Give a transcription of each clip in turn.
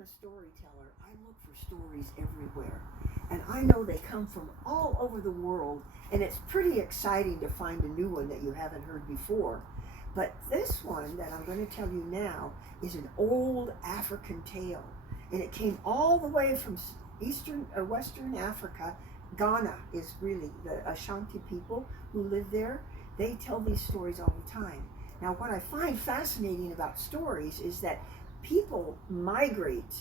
I'm a storyteller, I look for stories everywhere. And I know they come from all over the world, and it's pretty exciting to find a new one that you haven't heard before. But this one that I'm going to tell you now is an old African tale, and it came all the way from Eastern or Western Africa. Ghana is really the Ashanti people who live there. They tell these stories all the time. Now, what I find fascinating about stories is that people migrate,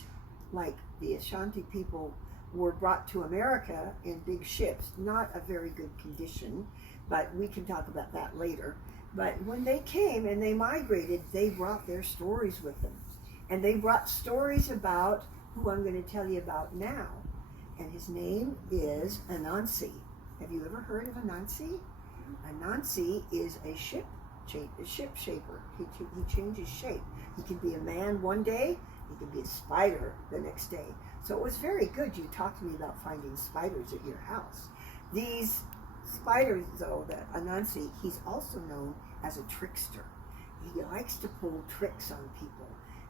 like the Ashanti people were brought to America in big ships, not a very good condition, but we can talk about that later. But when they came and they migrated, they brought their stories with them. And they brought stories about who I'm going to tell you about now. And his name is Anansi. Have you ever heard of Anansi? Anansi is a ship shaper. He changes shape. He can be a man one day, he can be a spider the next day. So it was very good you talked to me about finding spiders at your house. These spiders, though, that Anansi, he's also known as a trickster. He likes to pull tricks on people,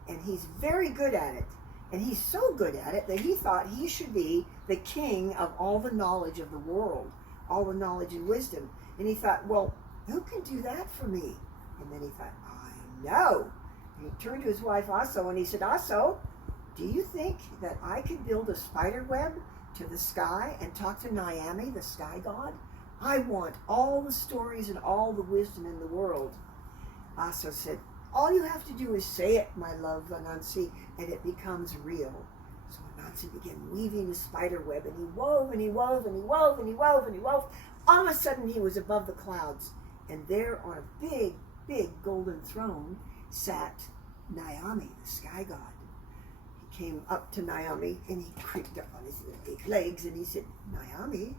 and he's very good at it. And he's so good at it that he thought he should be the king of all the knowledge of the world, all the knowledge and wisdom. And he thought, well, who can do that for me? And then he thought, I know. And he turned to his wife Aso and he said, Aso, do you think that I could build a spider web to the sky and talk to Nyame, the sky god? I want all the stories and all the wisdom in the world. Aso said, all you have to do is say it, my love, Anansi, and it becomes real. So Anansi began weaving the spider web, and he wove and he wove and he wove and he wove and he wove. All of a sudden he was above the clouds, and there on a big, big golden throne sat Nyame, the sky god. He came up to Nyame, and he creaked up on his 8 legs, and he said, Nyame,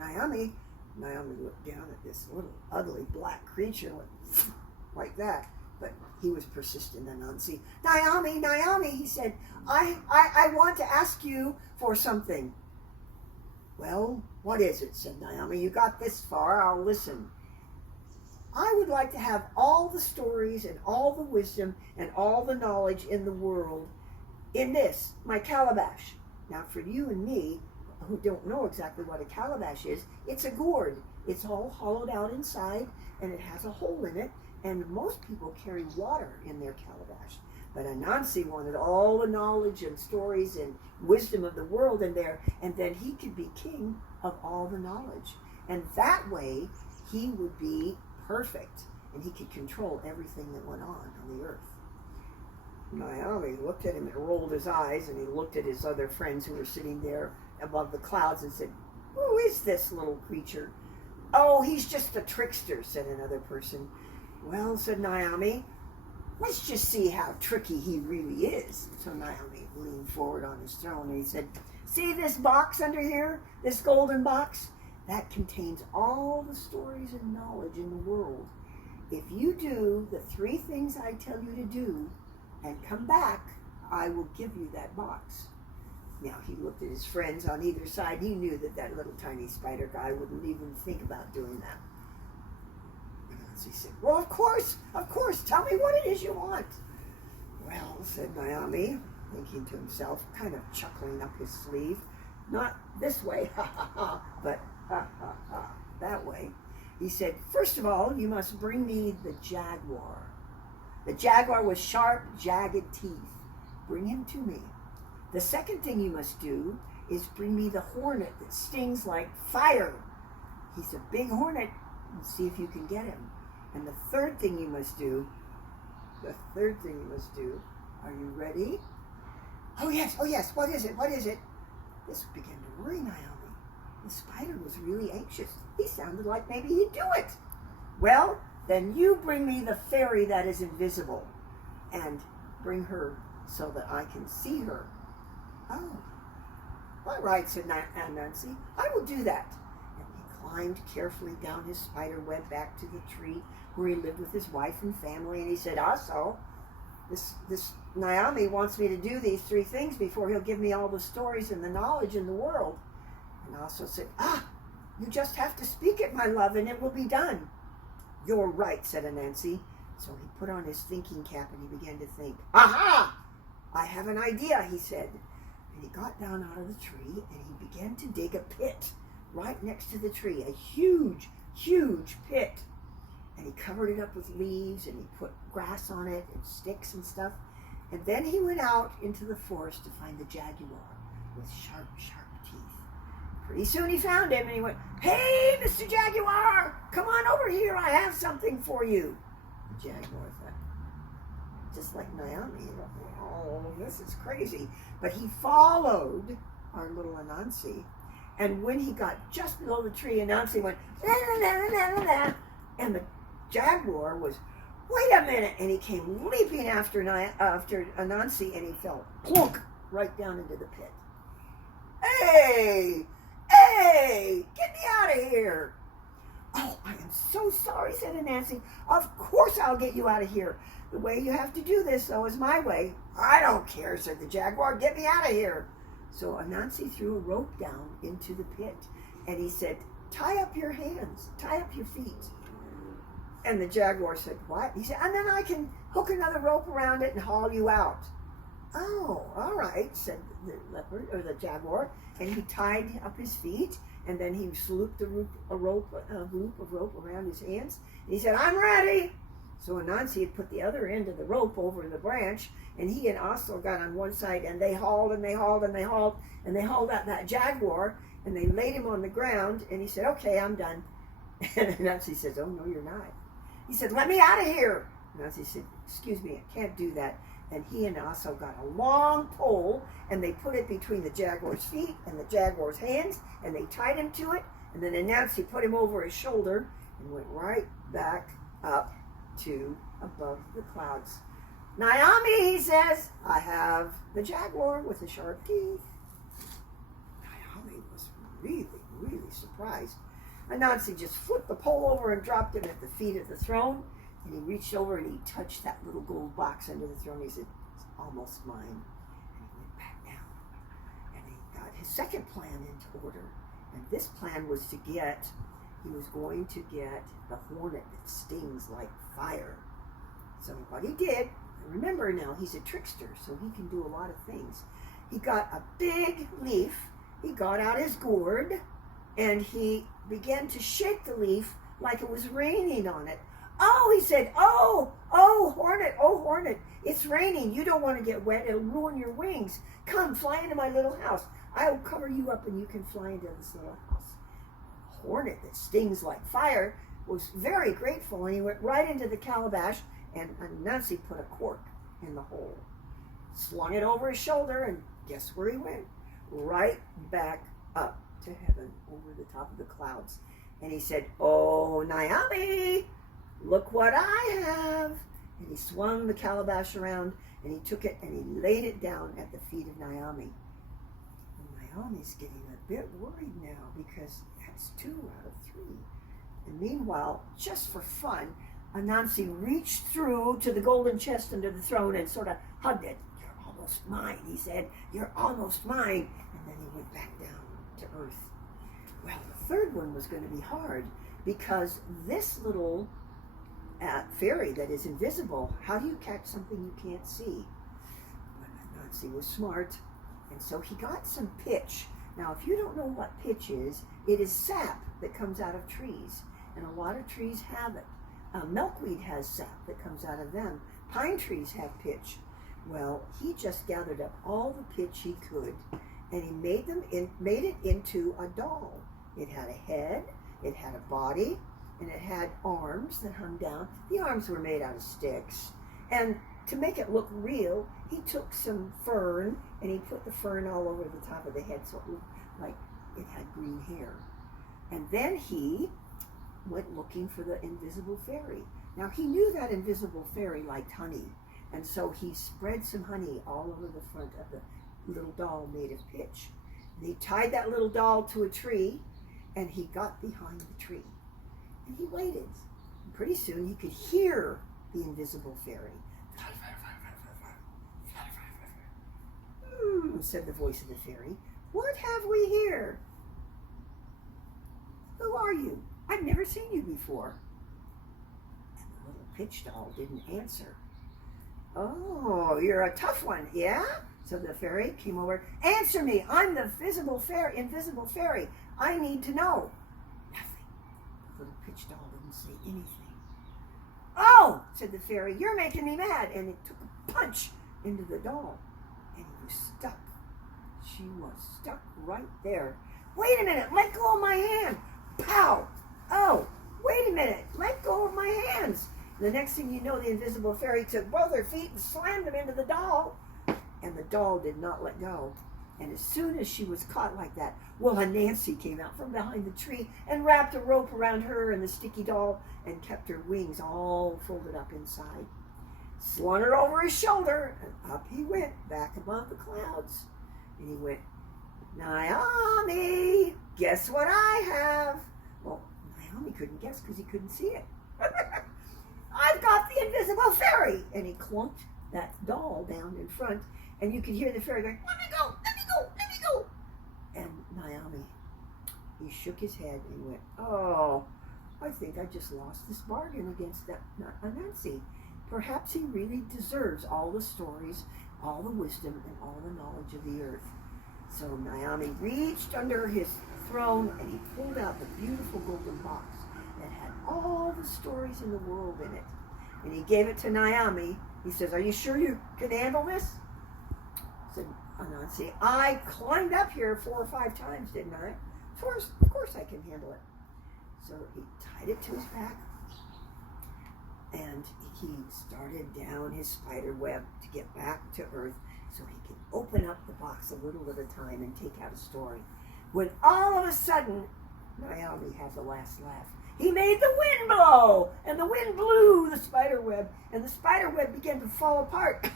Nyame. Nyame looked down at this little ugly black creature and went like that. But he was persistent, Anansi. Nyame, Nyame, he said, I want to ask you for something. Well, what is it, said Nyame. You got this far, I'll listen. I would like to have all the stories and all the wisdom and all the knowledge in the world in this, my calabash. Now, for you and me, who don't know exactly what a calabash is, it's a gourd. It's all hollowed out inside, and it has a hole in it, and most people carry water in their calabash. But Anansi wanted all the knowledge and stories and wisdom of the world in there, and then he could be king of all the knowledge. And that way, he would be perfect, and he could control everything that went on the earth. Nyame looked at him and rolled his eyes, and he looked at his other friends who were sitting there above the clouds and said, who is this little creature? Oh, he's just a trickster, said another person. Well, said Nyame, let's just see how tricky he really is. So Nyame leaned forward on his throne and he said, see this box under here, this golden box? That contains all the stories and knowledge in the world. If you do the 3 things I tell you to do and come back, I will give you that box. Now, he looked at his friends on either side. He knew that that little tiny spider guy wouldn't even think about doing that. He said, well, of course, tell me what it is you want. Well, said Nyame, thinking to himself, kind of chuckling up his sleeve, not this way, ha ha ha, but ha ha ha, that way. He said, first of all, you must bring me the jaguar. The jaguar with sharp, jagged teeth. Bring him to me. The second thing you must do is bring me the hornet that stings like fire. He's a big hornet, and see if you can get him. And the third thing you must do, are you ready? Oh yes, what is it? This began to worry Nyame. The spider was really anxious. He sounded like maybe he'd do it. Well, then you bring me the fairy that is invisible, and bring her so that I can see her. Oh, all right, said Anansi, I will do that. And he climbed carefully down his spider web back to the tree where he lived with his wife and family, and he said, Aso, this Nyame wants me to do these 3 things before he'll give me all the stories and the knowledge in the world. And Aso said, you just have to speak it, my love, and it will be done. You're right, said Anansi. So he put on his thinking cap and he began to think, aha! I have an idea, he said. And he got down out of the tree and he began to dig a pit right next to the tree, a huge, huge pit. And he covered it up with leaves and he put grass on it and sticks and stuff. And then he went out into the forest to find the jaguar with sharp, sharp teeth. Pretty soon he found him and he went, "Hey, Mr. Jaguar, come on over here. I have something for you." The jaguar thought, just like Naomi, oh, this is crazy. But he followed our little Anansi. And when he got just below the tree, Anansi went, "La, la, la, la, la, la." And the jaguar was, "Wait a minute," and he came leaping after Anansi, and he fell plunk right down into the pit. "Hey, hey, get me out of here." "Oh, I am so sorry," said Anansi. "Of course I'll get you out of here. The way you have to do this, though, is my way." "I don't care," said the jaguar. "Get me out of here." So Anansi threw a rope down into the pit, and he said, "Tie up your hands, tie up your feet." And the jaguar said, "What?" He said, "And then I can hook another rope around it and haul you out." "Oh, all right," said the leopard or the jaguar, and he tied up his feet, and then he looped a loop of rope around his hands. And he said, "I'm ready." So Anansi had put the other end of the rope over the branch, and he and Oslo got on one side, and they hauled and they hauled and they hauled, and they hauled out that jaguar, and they laid him on the ground, and he said, "Okay, I'm done." And Anansi says, "Oh, no, you're not." He said, "Let me out of here." Anansi said, "Excuse me, I can't do that." And he and Oslo got a long pole, and they put it between the jaguar's feet and the jaguar's hands, and they tied him to it, and then Anansi put him over his shoulder and went right back up to above the clouds. "Naomi," he says, "I have the jaguar with the sharp teeth." Naomi was really, really surprised. Anansi just flipped the pole over and dropped him at the feet of the throne, and he reached over and he touched that little gold box under the throne. He said, "It's almost mine." And he went back down, and he got his second plan into order. And this plan was he was going to get the hornet that stings like fire. So what he did, remember now, he's a trickster, so he can do a lot of things. He got a big leaf, he got out his gourd, and he began to shake the leaf like it was raining on it. "Oh," he said, oh, hornet, it's raining. You don't want to get wet. It'll ruin your wings. Come, fly into my little house. I'll cover you up and you can fly into this little house." The hornet that stings like fire was very grateful, and he went right into the calabash, and Anansi put a cork in the hole, slung it over his shoulder, and guess where he went? Right back up to heaven over the top of the clouds. And he said, "Oh, Naomi, look what I have." And he swung the calabash around, and he took it and he laid it down at the feet of Naomi. And Naomi's getting a bit worried now because that's 2 out of 3. And meanwhile, just for fun, Anansi reached through to the golden chest under the throne and sort of hugged it. "You're almost mine," he said. "You're almost mine." And then he went back down to earth. Well, the third one was going to be hard because this little fairy that is invisible, how do you catch something you can't see? But Anansi was smart, and so he got some pitch. Now, if you don't know what pitch is, it is sap that comes out of trees, and a lot of trees have it. Milkweed has sap that comes out of them. Pine trees have pitch. Well, he just gathered up all the pitch he could, and he made it into a doll. It had a head, it had a body, and it had arms that hung down. The arms were made out of sticks. And to make it look real, he took some fern, and he put the fern all over the top of the head so it looked like it had green hair. And then he went looking for the invisible fairy. Now, he knew that invisible fairy liked honey, and so he spread some honey all over the front of the little doll made of pitch. And he tied that little doll to a tree, and he got behind the tree. And he waited. And pretty soon he could hear the invisible fairy. Said the voice of the fairy. "What have we here?" "Who are you? I've never seen you before." And the little pitch doll didn't answer. Oh, you're a tough one, yeah? So the fairy came over. Answer me. I'm the invisible fairy. I need to know. Nothing. The little pitch doll didn't say anything. Oh, said the fairy, you're making me mad. And it took a punch into the doll. And he was stuck. She was stuck right there. Wait a minute. Let go of my hand. Pow. Oh, wait a minute. Let go of my hands. The next thing you know, the invisible fairy took both her feet and slammed them into the doll. And the doll did not let go. And as soon as she was caught like that, well, Anansi came out from behind the tree and wrapped a rope around her and the sticky doll and kept her wings all folded up inside. Slung her over his shoulder, and up he went, back above the clouds. And he went, Naomi, guess what I have? Well, Naomi couldn't guess because he couldn't see it. I've got the invisible fairy. And he clunked that doll down in front, and you could hear the fairy going, let me go, let me go, let me go. And Naomi, he shook his head and went, oh, I think I just lost this bargain against that Anansi. Perhaps he really deserves all the stories, all the wisdom, and all the knowledge of the earth. So Naomi reached under his throne and he pulled out the beautiful golden box that had all the stories in the world in it. And he gave it to Naomi. He says, are you sure you can handle this? Said Anansi, I climbed up here 4 or 5 times, didn't I? Of course I can handle it. So he tied it to his back and he started down his spider web to get back to Earth so he could open up the box a little at a time and take out a story. When all of a sudden, Naomi had the last laugh. He made the wind blow, and the wind blew the spider web, and the spider web began to fall apart.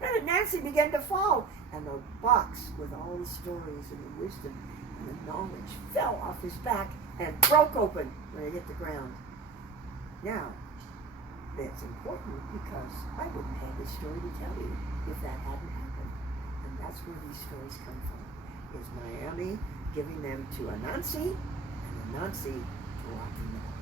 And Anansi began to fall, and the box with all the stories and the wisdom and the knowledge fell off his back and broke open when it hit the ground. Now, that's important because I wouldn't have this story to tell you if that hadn't happened. And that's where these stories come from. Is Naomi giving them to Anansi, and Anansi dropping them.